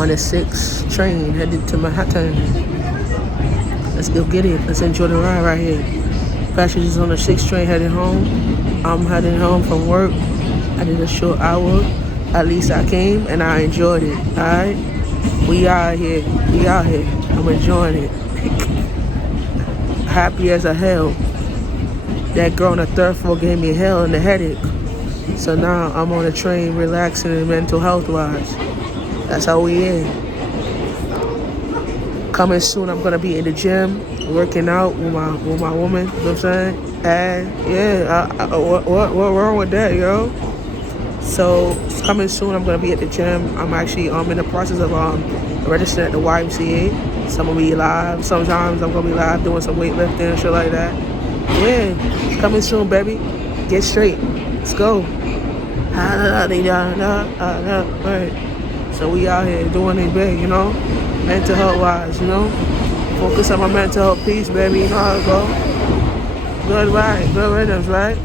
on the 6 train headed to Manhattan. Let's go get it. Let's enjoy the ride right here. Passengers on the 6 train headed home. I'm heading home from work. I did a short hour. At least I came and I enjoyed it. Alright? We out here. We out here. I'm enjoying it. Happy as a hell. That girl on the 3rd floor gave me hell in the headache. So now I'm on the train relaxing and mental health wise. That's how we in. Coming soon, I'm gonna be in the gym, working out with my woman, you know what I'm saying? And yeah, what wrong with that, yo? So coming soon, I'm gonna be at the gym. I'm actually in the process of registering at the YMCA. So I'm gonna be live. Sometimes I'm gonna be live doing some weightlifting and shit like that. Yeah, coming soon, baby. Get straight. Let's go. Right. So we out here doing it big, you know? Mental health wise, you know? Focus on my mental health piece, baby. You know how it go. Good right. Good rhythms, right?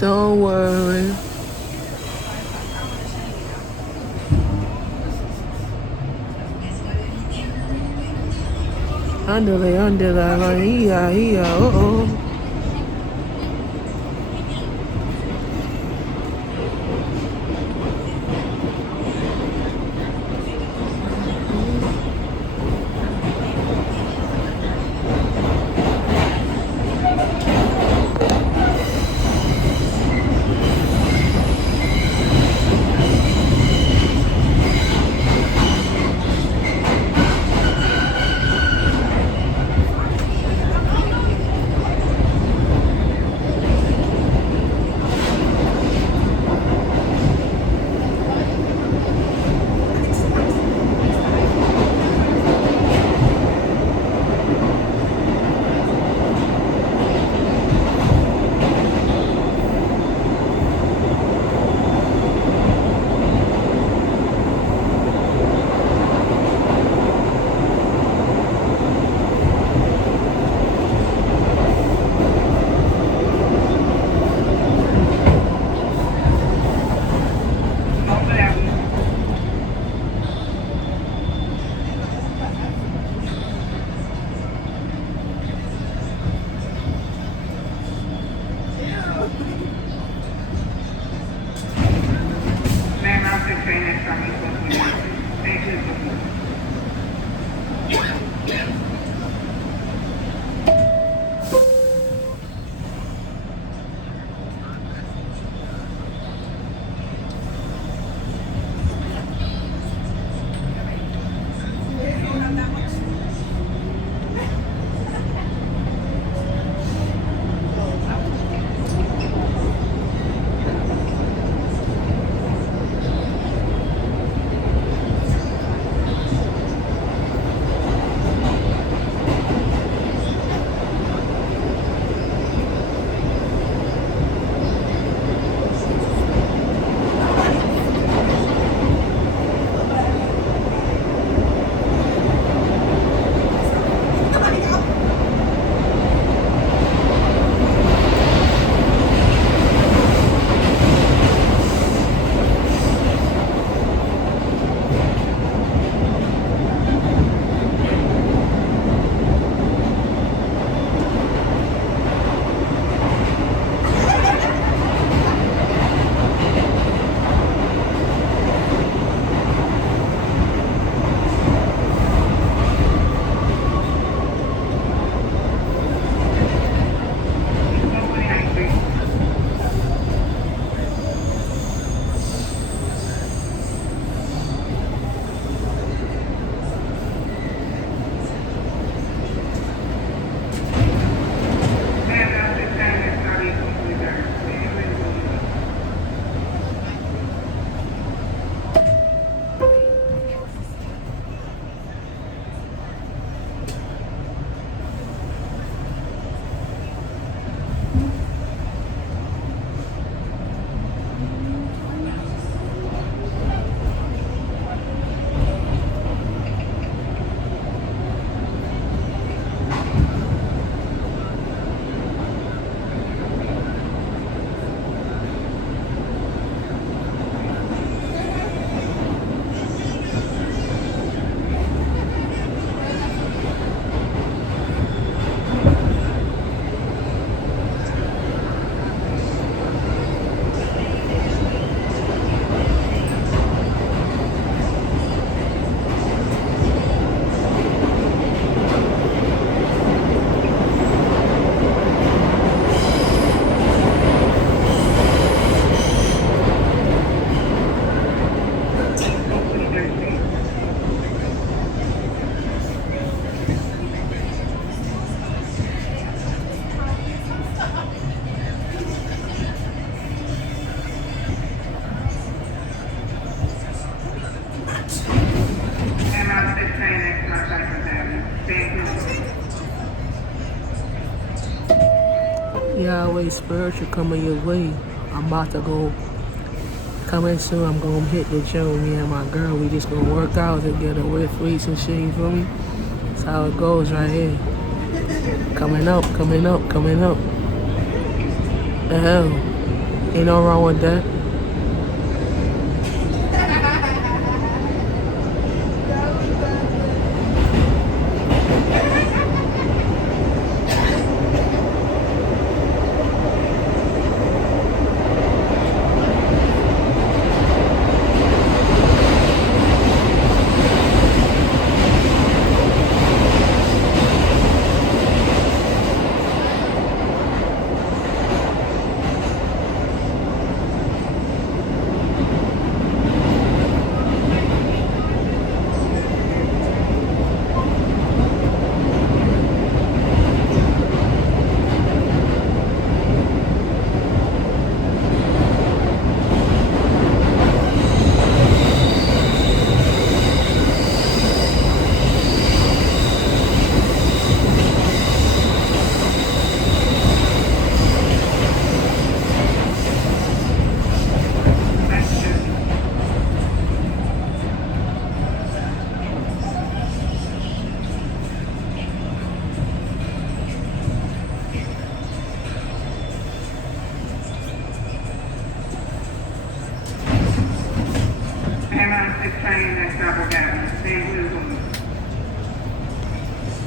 Don't worry. Andale, oh. Yahweh spiritual coming your way. I'm about to go coming soon. I'm gonna hit the gym. Me and my girl, we just gonna work out together with weights and shit. You feel me? That's how it goes right here. Coming up, coming up, coming up. The hell, ain't no wrong with that.